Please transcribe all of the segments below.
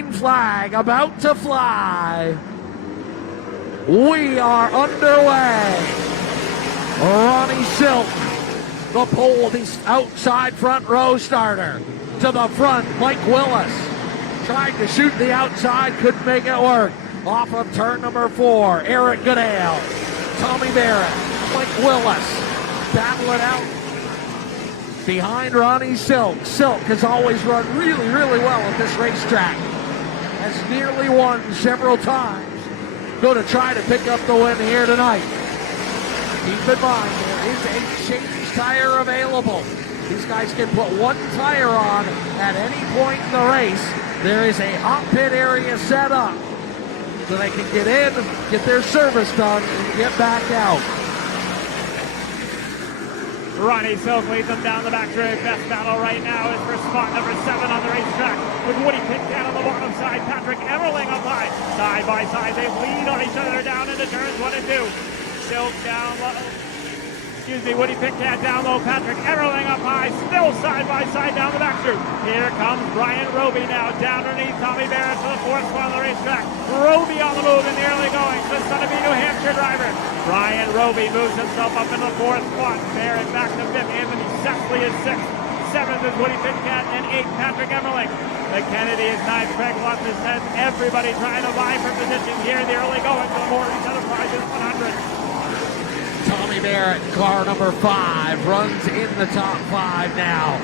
green flag about to fly. We are underway. Ronnie Silk, the pole, the outside front row starter. To the front, Mike Willis. Tried to shoot the outside, couldn't make it work. Off of turn number 4, Eric Goodale, Tommy Barrett, Mike Willis. Battle it out behind Ronnie Silk. Silk has always run really, really well at this racetrack. Has nearly won several times. Going to try to pick up the win here tonight. Keep in mind, there is a change tire available. These guys can put one tire on at any point in the race. There is a hot pit area set up so they can get in, get their service done, and get back out. Ronnie Silk leads them down the back straight. Best battle right now is for spot number 7 on the racetrack, with Woody Pitcat on the bottom side, Patrick Everling up high. Side by side, they lead on each other down into turns 1 and 2. Silk down low. Woody Pitcat down low, Patrick Everling up high, still side by side down the back straight. Here comes Brian Roby now, down underneath Tommy Barrett to the 4th spot on the racetrack. Roby on the move and nearly going, the son of a New Hampshire driver. Brian Roby moves himself up in the 4th spot. Barrett back to 5th. Anthony Sesley is 6th. 7th is Woody Pitcat, and 8th Patrick Everling. The Kennedy is 9th. Craig Lutz is 10th. Everybody trying to vie for position here in the early going to the Mortons Enterprises 100. Tommy Barrett, car number 5, runs in the top 5 now.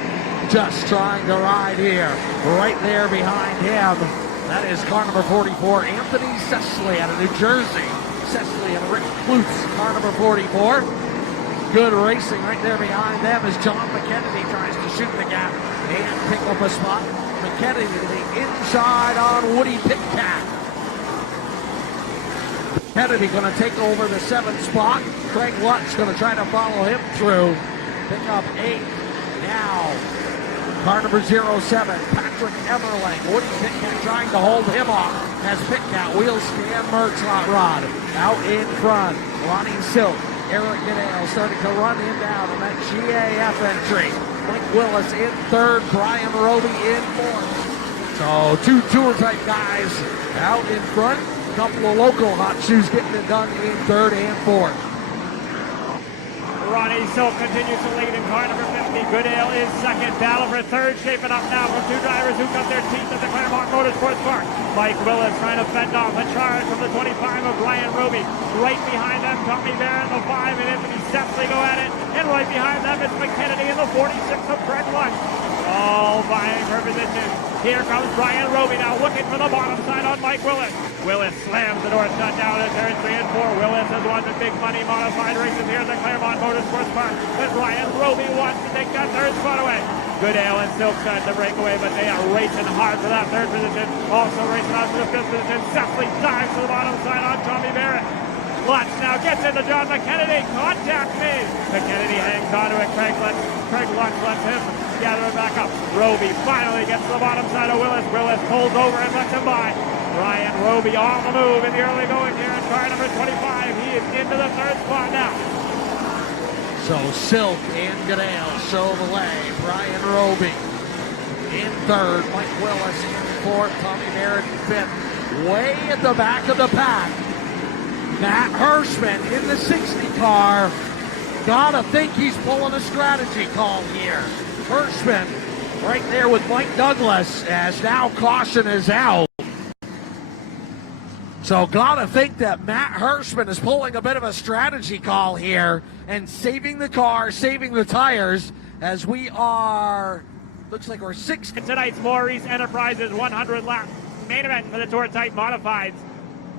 Just trying to ride here. Right there behind him, that is car number 44, Anthony Sesley out of New Jersey. Sesley and Rick Klutz, car number 44. Good racing right there behind them as John McKennedy tries to shoot the gap and pick up a spot. McKennedy to the inside on Woody Pitcat. Kennedy going to take over the 7th spot. Craig Lutz going to try to follow him through. Pick up 8. Now, car number 07, Patrick Everling. Woody Pitcat trying to hold him off as Pitcat wheels Stan Merck's hot rod. Out in front, Ronnie Silk. Eric Goodale starting to run him down on that GAF entry. Mike Willis in 3rd, Brian Roby in 4th. So 2 tour-type guys out in front. Couple of local hot shoes getting it done in 3rd and 4th. Ronnie Silk continues to lead in car number 50. Goodale is 2nd. Battle for 3rd shaping up now from 2 drivers who cut their teeth at the Claremont Motorsports Park. Mike Willis trying to fend off a charge from the 25 of Brian Roby. Right behind them, Tommy Barrett in the 5 and Anthony Sesley go at it. And right behind them is McKennedy in the 46 of Craig Lutz. All vying for position. Here comes Brian Roby now looking for the bottom side on Mike Willis. Willis slams the door shut down at turns 3 and 4. Willis has won the big money modified races here at the Claremont Motorsports Park. But Brian Roby wants to take that 3rd spot away. Goodale and Silk starting to break away, but they are racing hard for that 3rd position. Also racing on for the 5th position. Sesley dives to the bottom side on Tommy Barrett. Lutz now gets into John McKennedy. Contact made. McKennedy hangs on to it. Craig Lutz lets him gather it back up. Roby finally gets to the bottom side of Willis. Willis pulls over and lets him by. Brian Roby on the move in the early going here in car number 25. He is into the 3rd spot now. So Silk and Goodale show the way. Brian Roby in 3rd. Mike Willis in 4th. Tommy Barrett in 5th. Way at the back of the pack, Matt Hirschman in the 60 car. Gotta think he's pulling a strategy call here. Hirschman right there with Mike Douglas as now caution is out. So gotta think that Matt Hirschman is pulling a bit of a strategy call here and saving the car, saving the tires as we are, looks like we're 6. Tonight's Maurice Enterprises 100 lap main event for the Tour Type Modifieds.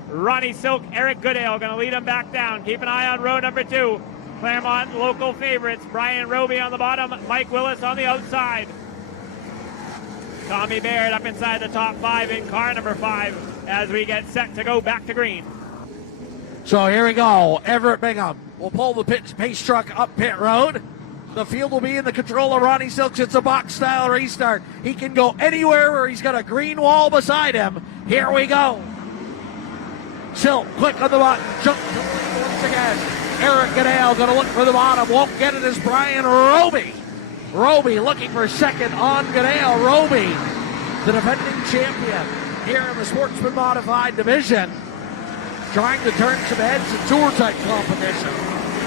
Ronnie Silk, Eric Goodale going to lead him back down. Keep an eye on row number 2. Claremont local favorites. Brian Roby on the bottom, Mike Willis on the outside. Tommy Barrett up inside the top 5 in car number 5 as we get set to go back to green. So here we go. Everett Bingham will pull the pace truck up pit road. The field will be in the control of Ronnie Silk. It's a box-style restart. He can go anywhere where he's got a green wall beside him. Here we go. Silk, quick on the button, jump to the lead once again. Eric Goodale going to look for the bottom, won't get it as Brian Roby. Roby looking for 2nd on Goodale. Roby, the defending champion, here in the Sportsman Modified division. Trying to turn some heads in tour-type competition.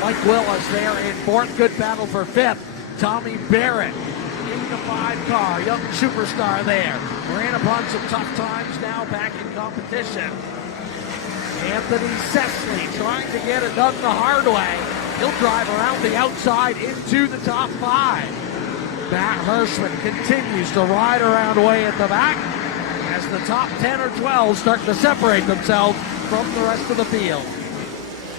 Mike Willis there in fourth. Good battle for fifth. Tommy Barrett in the 5 car. Young superstar there. Ran upon some tough times, now back in competition. Anthony Cecily trying to get it done the hard way. He'll drive around the outside into the top 5. Matt Hirschman continues to ride around way at the back as the top 10 or 12 start to separate themselves from the rest of the field.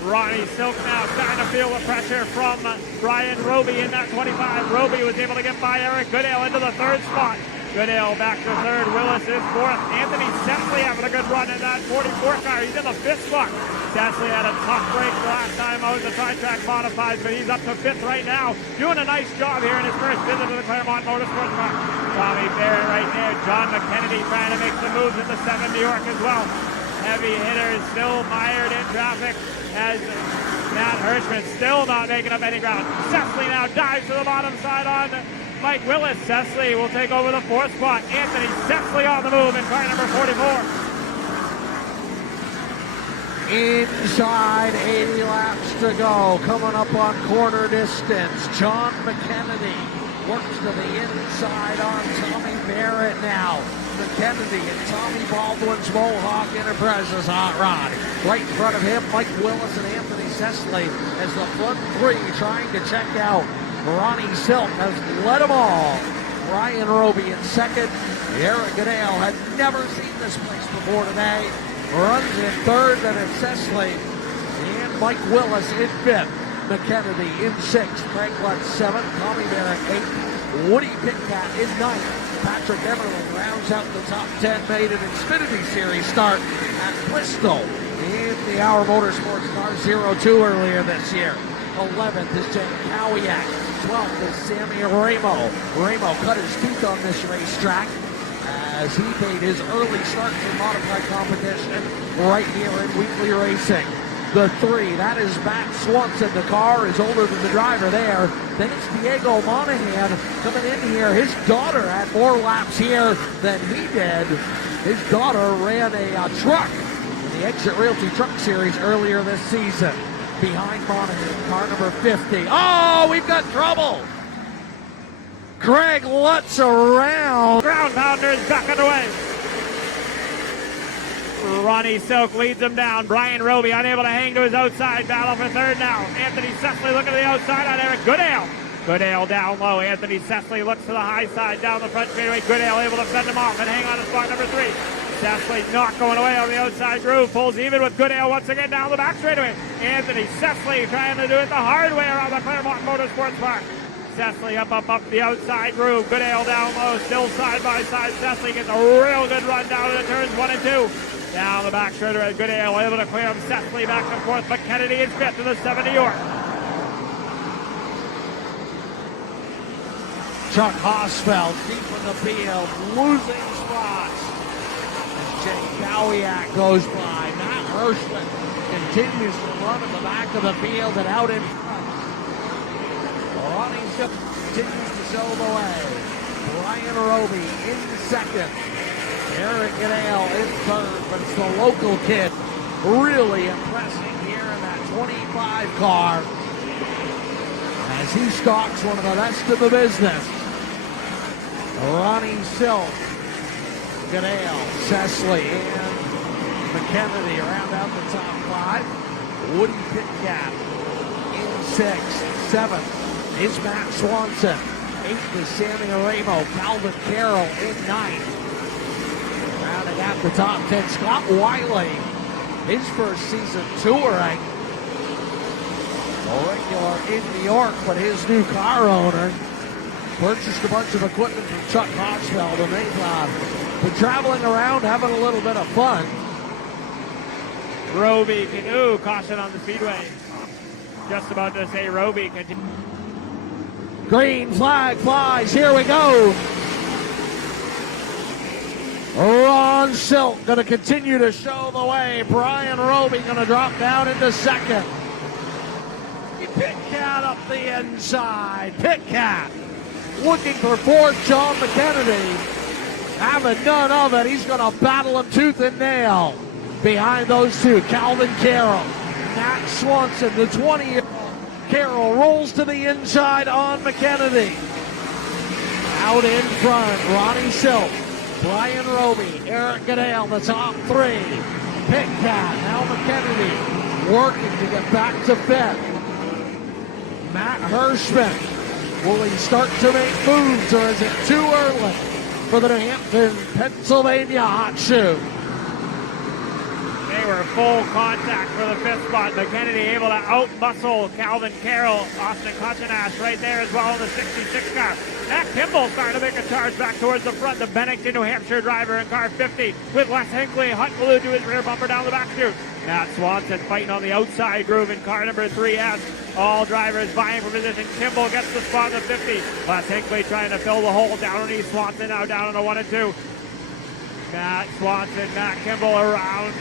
Ronnie Silk now starting to feel the pressure from Brian Roby in that 25. Roby was able to get by Eric Goodale into the 3rd spot. Goodale back to 3rd. Willis is 4th. Anthony Cecily having a good run in that 44 car. He's in the 5th spot. Cecily had a tough break the last time out in the tri-track modifieds, but he's up to 5th right now. Doing a nice job here in his first visit to the Claremont Motorsports Park. Tommy Barrett right there. John McKennedy trying to make some moves in the 7 New York as well. Heavy hitters still mired in traffic as Matt Hirschman still not making up any ground. Cecily now dives to the bottom side on Mike Willis. Cecily will take over the 4th spot. Anthony Cecily on the move in car number 44. Inside 80 laps to go. Coming up on quarter distance. John McKennedy works to the inside on Tommy Barrett now. McKennedy and Tommy Baldwin's Mohawk Enterprises hot rod. Right in front of him, Mike Willis and Anthony Cecily as the front 3 trying to check out. Ronnie Silk has led them all. Brian Roby in 2nd. Eric Goodale had never seen this place before today. Runs in 3rd, then it's Cecily. And Mike Willis in 5th. McKennedy in 6th. Craig Lutz 7th. Tommy Barrett 8th. Woody Pitcat in 9th. Patrick Everland rounds out the top 10, made an Xfinity Series start at Bristol in the Our Motorsports Car 02 earlier this year. 11th is Jake Cowiak. 12th is Sammy Ramo. Ramo cut his teeth on this racetrack as he made his early start in modified competition right here in Wheatley Racing. The 3, that is Matt Swanson. The car is older than the driver there. Then it's Diego Monahan coming in here. His daughter had more laps here than he did. His daughter ran a truck in the Exit Realty Truck Series earlier this season. Behind Monahan, car number 50. Oh, we've got trouble. Craig Lutz around. Ground pounders back underway. Ronnie Silk leads him down. Brian Roby unable to hang to his outside. Battle for 3rd now. Anthony Cecily looking to the outside on Eric Goodale. Goodale down low. Anthony Cecily looks to the high side down the front straightaway. Goodale able to fend him off and hang on to spot number 3. Cecily not going away on the outside groove. Pulls even with Goodale once again down the back straightaway. Anthony Cecily trying to do it the hard way around the Claremont Motorsports Park. Cecily up the outside groove. Goodale down low. Still side by side. Cecily gets a real good run down to the turns 1 and 2. Down the back straight at Goodale, able to clear him. Cecily back and forth, but Kennedy is 5th in the 7 New York. Chuck Hosfeld deep in the field, losing spots as Jake Cowiak goes by. Matt Hirschman continues to run in the back of the field and out in front. Ronnie Silk continues to show the way. Brian Roby in 2nd. Eric Goodale in 3rd, but it's the local kid really impressing here in that 25 car as he stalks one of the best in the business. Ronnie Silk, Goodale, Cecily, and McKennedy round out the top 5. Woody Pitcat in 6th. 7th is Matt Swanson. 8th is Sammy Ramo. Calvin Carroll in 9th. Rounding out the top 10, Scott Wiley, his first season touring. A regular in New York, but his new car owner purchased a bunch of equipment from Chuck Hosfeld, and they've been traveling around having a little bit of fun. Roby, caution on the speedway. Just about to say Roby. Green flag flies, here we go. Ron Silk going to continue to show the way. Brian Roby going to drop down into 2nd. Pitcat up the inside. Pitcat looking for 4th, John McKennedy. having none of it. He's going to battle him tooth and nail behind those two. Calvin Carroll, Matt Swanson, the 20-year-old. Carroll rolls to the inside on McKennedy. Out in front, Ronnie Silk, Brian Roby, Eric Goodale, the top three. Pitcat, now McKennedy working to get back to fifth. Matt Hirschman, will he start to make moves, or is it too early for the New Hampton, Pennsylvania hot shoe? They were full contact for the fifth spot. McKennedy able to out-muscle Calvin Carroll. Austin Kochenash right there as well in the 66 car. Matt Kimball starting to make a charge back towards the front. The Bennington, New Hampshire driver in car 50 with Les Hinckley. Hunt glued to his rear bumper down the back chute. Matt Swanson fighting on the outside groove in car number 3S. All drivers vying for position. Kimball gets the spot in the 50. Les Hinckley trying to fill the hole down underneath Swanson, now down on the 1 and 2. Matt Swanson, Matt Kimball around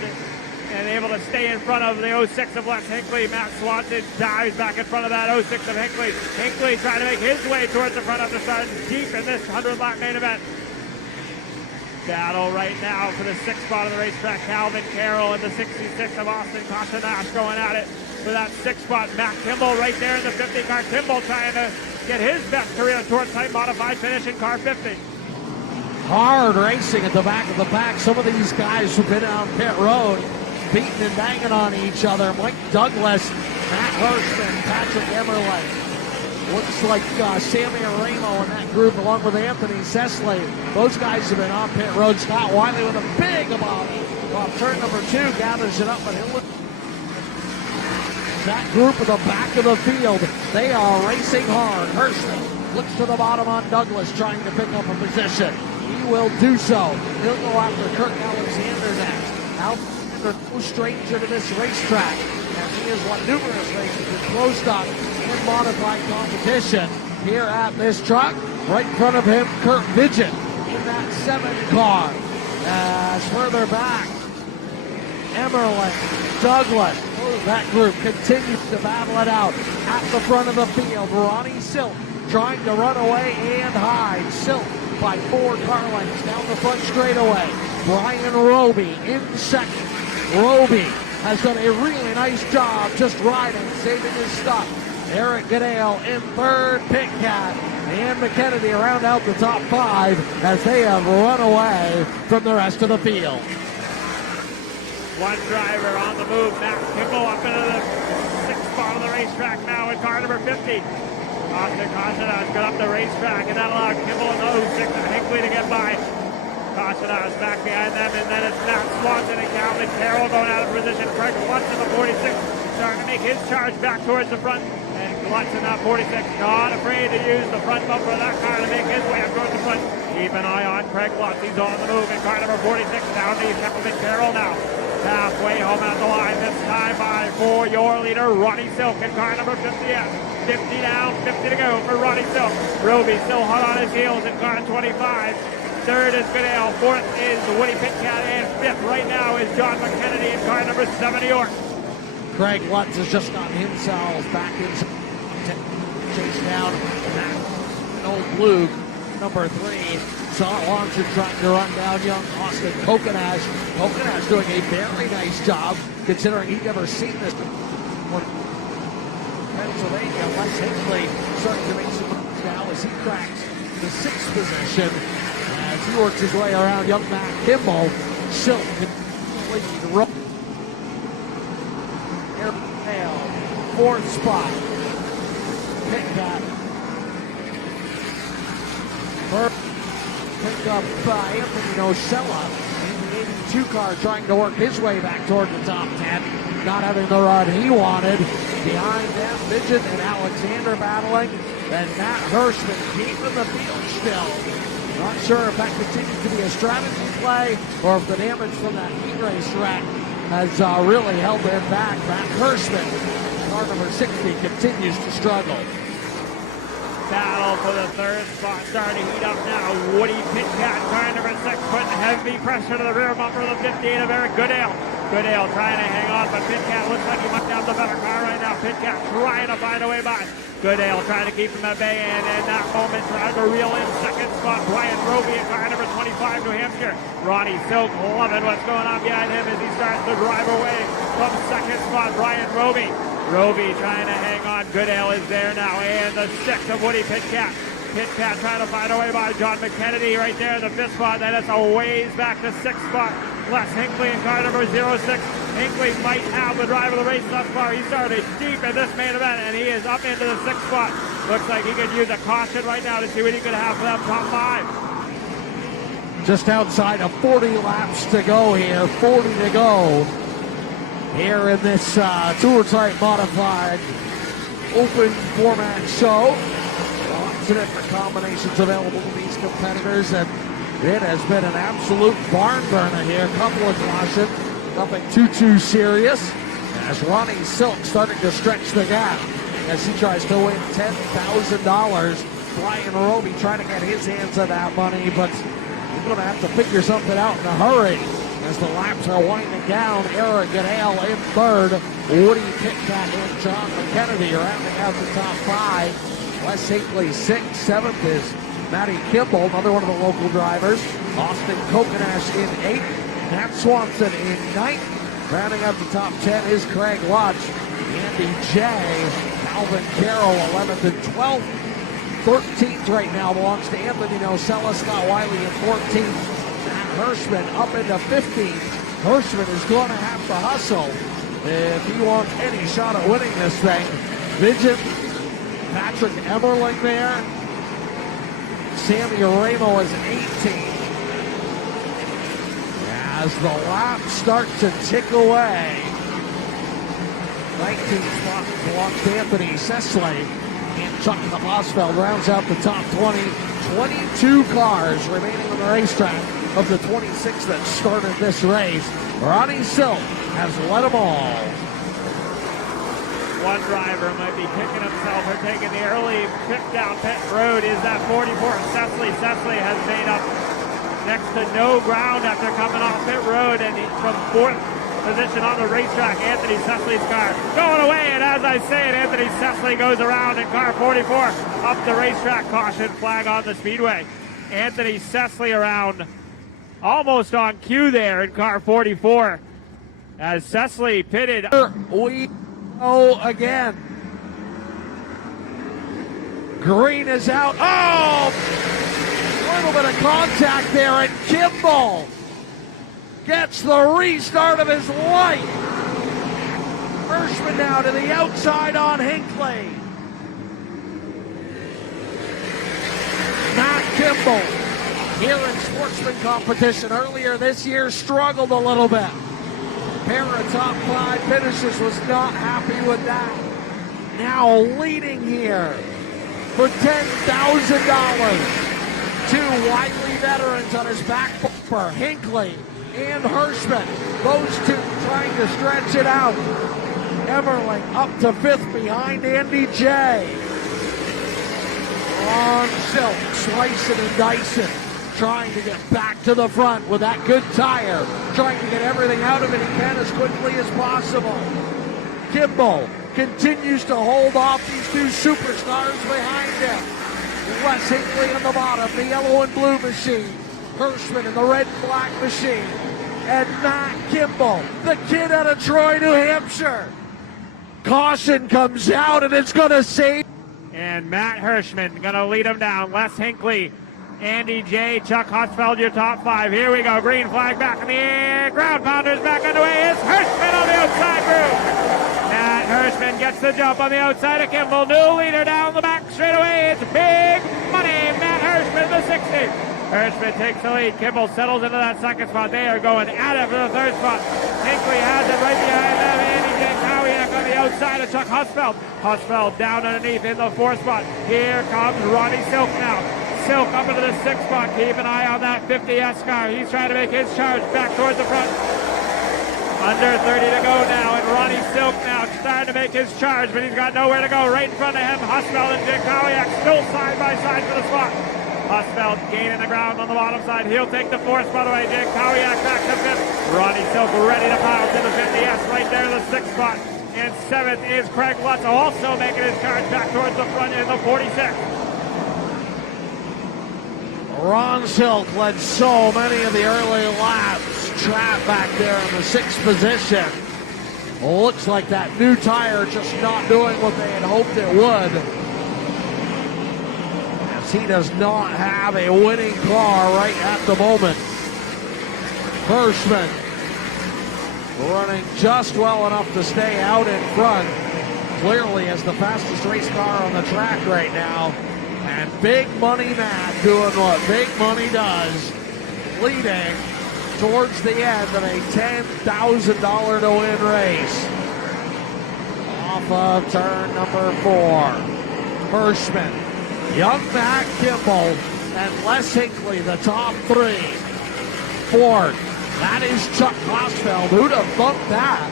and able to stay in front of the 06 of Les Hinckley. Matt Swanson dives back in front of that 06 of Hinckley. Hinckley trying to make his way towards the front of the start deep in this 100-lap main event. Battle right now for the 6th spot of the racetrack. Calvin Carroll and the 66 of Austin Kochenash going at it for that 6th spot. Matt Kimball right there in the 50 car. Kimball trying to get his best career towards type modified finish in car 50. Hard racing at the back of the pack. Some of these guys who've been on pit road beating and banging on each other. Mike Douglas, Matt Hirschman, Patrick Emerling. Looks like Sammy Aramo and that group, along with Anthony Sesley. Those guys have been on pit road. Scott Wiley with a big bobby off turn number 2, gathers it up, but he'll look. That group at the back of the field, they are racing hard. Hirschman looks to the bottom on Douglas, trying to pick up a position. He will do so. He'll go after Kirk Alexander next. Alexander, no stranger to this racetrack, as he has won numerous races with Pro Stock in modified competition. Here at this track, right in front of him, Kurt Vidgeon in that 7 car. As further back, Emerling, Douglas, that group continues to battle it out. At the front of the field, Ronnie Silk trying to run away and hide. Silk by 4 car lengths down the front straightaway. Brian Roby in second. Roby has done a really nice job just riding, saving his stuff. Eric Goodale in third. Pitcat and McKennedy round out the top 5 as they have run away from the rest of the field. One driver on the move. Matt Kimball up into the 6th spot of the racetrack now in car number 50. Austin Kochenash got up the racetrack, and that allowed Kimball and the 06 and Hinckley to get by. Kochenash back behind them, and then it's Matt Swanson and Calvin Carroll going out of position. Craig Lutz in the 46 starting to make his charge back towards the front. And Lutz in that 46 not afraid to use the front bumper of that car to make his way up towards the front. Keep an eye on Craig Lutz. He's on the move in car number 46. Down to Calvin Carroll now. Halfway home at the line, this time by for your leader, Ronnie Silk in car number 50S. 50 down, 50 to go for Ronnie Silk. Roby still hot on his heels in car 25. Third is Goodale. 4th is Woody Pitcat. And 5th right now is John McKennedy in car number 7 York. Craig Lutz has just gotten himself back into chase down that old Luke, number 3. Saw Launcher trying to run down young Austin Kochenash. Kochenash doing a very nice job, considering he'd never seen this before. Pennsylvania, Les Hinckley starting to make some moves now as he cracks the 6th position. As he works his way around young Matt Kimball. Silk continuing to roll. Airmail, 4th spot. Pitcat. Pick up Anthony Nocella in the 82 car, trying to work his way back toward the top 10. Not having the run he wanted. Behind them, Vidgeon and Alexander battling. And Matt Hirschman deep in the field still. Not sure if that continues to be a strategy play or if the damage from that heat race wreck has really held him back. Matt Hirschman, car number 60, continues to struggle. Battle for the 3rd spot starting to heat up now. Woody Pitcat, car number 6, putting heavy pressure to the rear bumper of the 58 of Eric Goodale. Goodale trying to hang on, but Pitcat looks like he might have the better car right now. Pitcat trying to find a way by. Goodale trying to keep him at bay, and in that moment trying to reel in second spot Brian Roby in car number 25, New Hampshire. Ronnie Silk loving what's going on behind him as he starts to drive away from second spot Brian Roby. Roby trying to hang on. Goodale is there now, and the sixth of Woody Pitcat. Pitcat trying to find away by John McKennedy right there in the fifth spot. Then it's a ways back to sixth spot. Les Hinckley in car number 06. Hinckley might have the drive of the race thus far. He started deep in this main event, and he is up into the sixth spot. Looks like he could use a caution right now to see what he could have for that top five. Just outside of 40 laps to go here, 40 to go here in this Tour Type Modified open format show. Lots of different combinations available to these competitors, and it has been an absolute barn burner here. A couple of cautions, nothing too serious. As Ronnie Silk starting to stretch the gap as he tries to win $10,000. Brian Roby trying to get his hands on that money, but he's going to have to figure something out in a hurry as the laps are winding down. Eric Goodale in third, Woody Pitcat and John McKennedy rounding out the top five. Les Hinckley sixth, seventh is Matty Kimball, another one of the local drivers. Austin Kokenash in eighth, Matt Swanson in ninth. Rounding out the top 10 is Craig Lodge, Andy J, Calvin Carroll 11th and 12th. 13th right now belongs to Anthony Nocella, Scott Wiley in 14th. Matt Hirschman up into 15th. Hirschman is going to have to hustle if he wants any shot at winning this thing. Vigent, Patrick Emmerling there. Sammy Ramo is 18th. As the laps start to tick away. 19th spot belongs to Anthony Sesley. And Chuck Bosfeld rounds out the top 20. 22 cars remaining on the racetrack of the 26 that started this race. Ronnie Silk has led them all. One driver might be kicking himself for taking the early trip down pit road. Is that 44 Sesley? Sesley has made up next to no ground after coming off pit road, and from fourth position on the racetrack, Anthony Sesley's car going away, and as I say it, Anthony Sesley goes around in car 44 up the racetrack. Caution flag on the speedway. Anthony Sesley around almost on cue there in car 44 as Sesley pitted. We go again. Green is out. Oh! A little bit of contact there, and Kimball gets the restart of his life. Hirschman now to the outside on Hinckley. Matt Kimball, here in sportsman competition earlier this year, struggled a little bit. Pair of top five finishes, was not happy with that. Now leading here for $10,000. Two wily veterans on his back bumper, Hinckley and Hirschman. Those two trying to stretch it out. Emmerling up to fifth behind Andy J. Ron Silk slicing and dicing, trying to get back to the front with that good tire, trying to get everything out of it he can as quickly as possible. Kimball continues to hold off these two superstars behind him. Les Hinckley on the bottom, the yellow and blue machine. Hirschman in the red and black machine. And Matt Kimball, the kid out of Troy, New Hampshire. Caution comes out, and it's going to save. And Matt Hirschman going to lead him down. Les Hinckley, Andy J, Chuck Hosfeld, your top five. Here we go. Green flag back in the air. Ground pounders back underway. It's Hirschman on the outside groove. Matt Hirschman gets the jump on the outside of Kimball. New leader down the back straightaway. It's big money. Matt Hirschman, the 60. Hirschman takes the lead. Kimball settles into that second spot. They are going at it for the third spot. Hinckley has it right behind them. Andy J. Kowiak on the outside of Chuck Hosfeld. Hosfeld down underneath in the fourth spot. Here comes Ronnie Silk now. Silk up into the sixth spot. Keep an eye on that 50S car. He's trying to make his charge back towards the front. Under 30 to go now, and Ronnie Silk now starting to make his charge, but he's got nowhere to go. Right in front of him, Hosfeld and Dick Kowiak still side by side for the spot. Hosfeld gaining the ground on the bottom side. He'll take the fourth spot away. Dick Kowiak back to fifth. Ronnie Silk ready to pounce in the 50S right there in the sixth spot. And 7th is Craig Lutz, also making his charge back towards the front in the 46. Ron Silk led so many of the early laps, trapped back there in the 6th position. Looks like that new tire just not doing what they had hoped it would, as he does not have a winning car right at the moment. Hirschman running just well enough to stay out in front, clearly as the fastest race car on the track right now. And Big Money Matt doing what Big Money does, leading towards the end of a $10,000 to win race. Off of turn number 4. Hirschman, young Matt Kimball, and Les Hinckley, the top 3. Ford, that is Chuck Hosfeld. Who'd have thought that?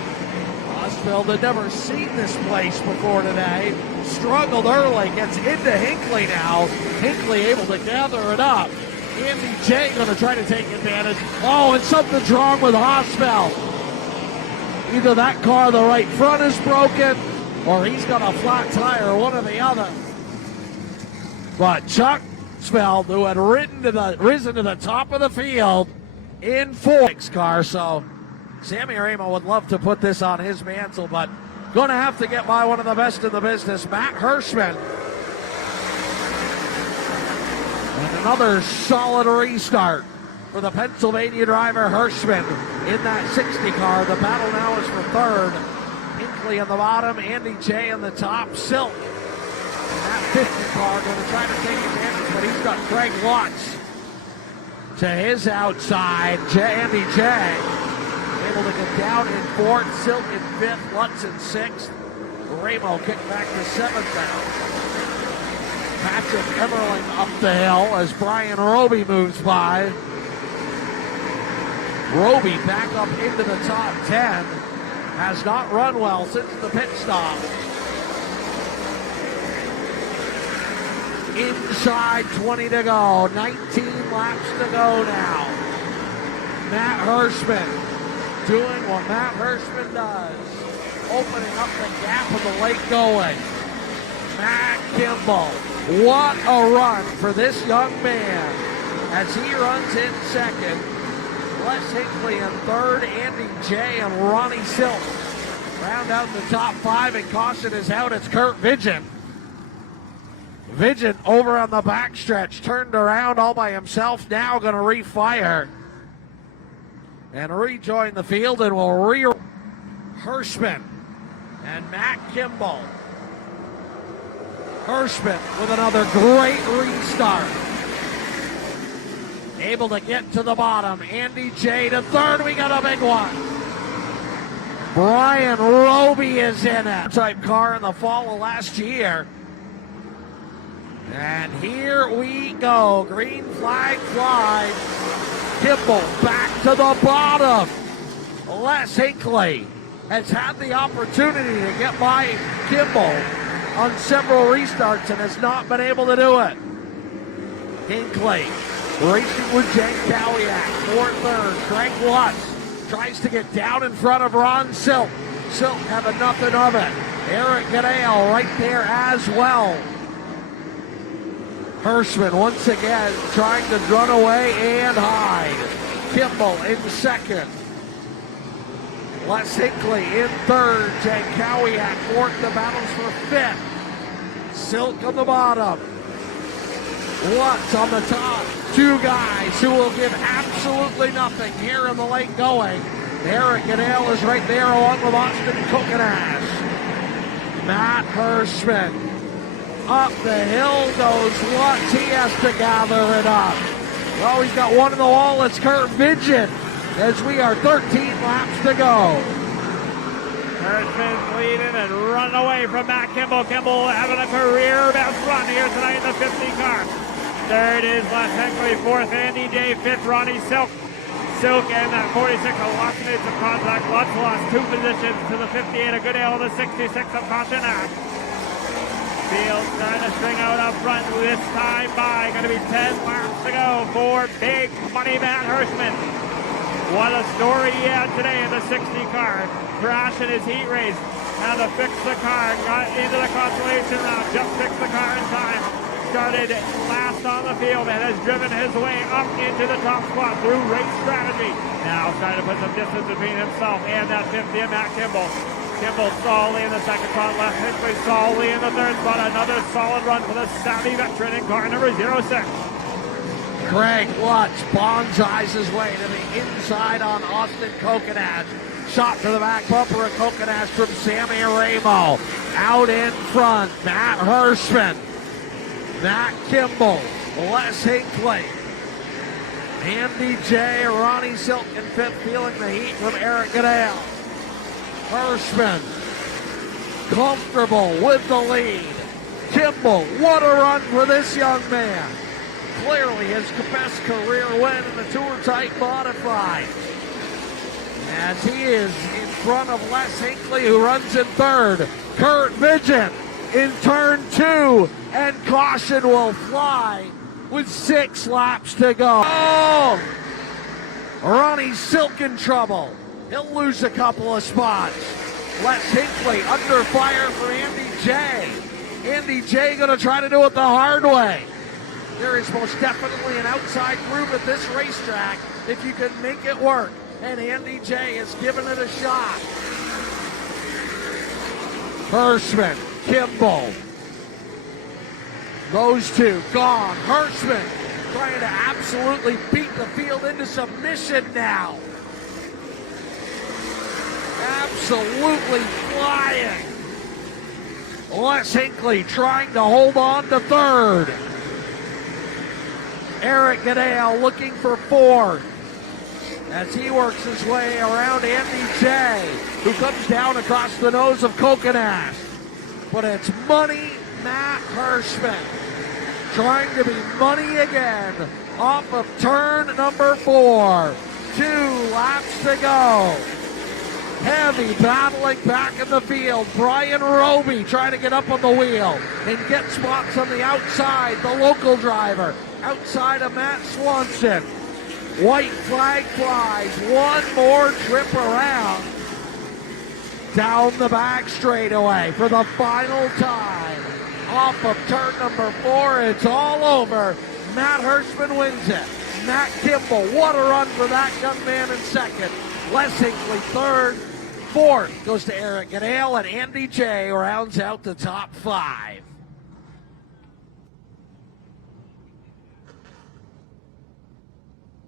Hosfeld had never seen this place before today. Struggled early, gets into Hinckley now. Hinckley able to gather it up. Andy J going to try to take advantage. Oh, and something's wrong with Hosfeld. Either that car, the right front is broken, or he's got a flat tire, one or the other. But Chuck Hosfeld, who had risen to the top of the field in 4th car, so Sammy Ramo would love to put this on his mantle, but going to have to get by one of the best in the business, Matt Hirschman. And another solid restart for the Pennsylvania driver Hirschman in that 60 car. The battle now is for 3rd. Hinckley on the bottom, Andy J on the top, Silk in that 50 car going to try to take advantage, but he's got Craig Lutz to his outside. Andy J able to get down in 4th, Silk in 5th, Lutz in 6th. Ramo kicked back to 7th now. Patrick Emmerling up the hill as Brian Roby moves by. Roby back up into the top 10. Has not run well since the pit stop. Inside 20 to go. 19 laps to go now. Matt Hirschman doing what Matt Hirschman does. Opening up the gap of the late going. Matt Kimball. What a run for this young man as he runs in 2nd. Les Hinckley in 3rd. Andy J and Ronnie Silk round out the top 5, and caution is out. It's Kurt Vigent. Vigent over on the backstretch, turned around all by himself, now going to refire and rejoin the field, and will Hirschman and Matt Kimball. Hirschman with another great restart. Able to get to the bottom. Andy J to 3rd. We got a big one. Brian Roby is in it. Type car in the fall of last year. And here we go. Green flag fly. Kimball back to the bottom. Les Hinckley has had the opportunity to get by Kimball on several restarts and has not been able to do it. Hinckley racing with Jake Kowiak for 3rd. Craig Lutz tries to get down in front of Ron Silk. Silk having nothing of it. Eric Goodale right there as well. Hirschman once again trying to run away and hide. Kimball in 2nd. Les Hinckley in 3rd. Jake Kowiak 4th. The battles for 5th. Silk on the bottom. Lutz on the top. 2 guys who will give absolutely nothing here in the late going. Eric Goodale is right there along with Austin Coconash. Matt Hirschman. Up the hill goes Lutz. He has to gather it up. Well, he's got one in the wall. It's Kurt Vigent as we are 13 laps to go. Hirschman's leading and running away from Matt Kimball. Kimball having a career best run here tonight in the 50 car. 3rd is Les Hinckley. 4th, Andy J. 5th, Ronnie Silk. Silk and that 46 Lutz made some contact. Lutz lost 2 positions to the 58 of Goodale and the 66 of Continac. Field trying to string out up front this time by. Going to be 10 laps to go for Big Money Matt Hirschman. What a story he had today in the 60 car. Crashing his heat race. Had to fix the car. Got into the consolation round. Just fixed the car in time. Started last on the field and has driven his way up into the top spot through race strategy. Now trying to put some distance between himself and that 50th Matt Kimball. Kimball solidly in the second spot. Left Hinckley solidly in the third spot. Another solid run for the savvy veteran in car number 06. Craig Lutz bonsais his way to the inside on Austin Kokonach. Shot to the back bumper of Kokonach from Sammy Ramo. Out in front, Matt Hirschman, Matt Kimball, Les Hinckley, Andy J, Ronnie Silk in fifth, feeling the heat from Eric Goodale. Hirschman, comfortable with the lead. Kimball, what a run for this young man. Clearly his best career win in the Tour Type Modified. As he is in front of Les Hinckley, who runs in third. Kurt Vigent in turn 2, and caution will fly with 6 laps to go. Oh! Ronnie Silk in trouble. He'll lose a couple of spots. Les Hinckley under fire for Andy J. Andy J gonna try to do it the hard way. There is most definitely an outside groove at this racetrack if you can make it work. And Andy J has given it a shot. Hirschman, Kimball. Those two gone. Hirschman trying to absolutely beat the field into submission now. Absolutely flying. Les Hinckley trying to hold on to third. Eric Goodale looking for fourth as he works his way around Andy J, who comes down across the nose of Kokonach. But it's money Matt Hirschman trying to be money again off of turn number 4. 2 laps to go. Heavy battling back in the field. Brian Roby trying to get up on the wheel and get spots on the outside. The local driver outside of Matt Swanson. White flag flies. One more trip around. Down the back straightaway for the final time. Off of turn number 4, it's all over. Matt Hirschman wins it. Matt Kimball, what a run for that young man in second. Les Hinckley third. Fourth goes to Eric Goodale, and Andy J rounds out the top 5.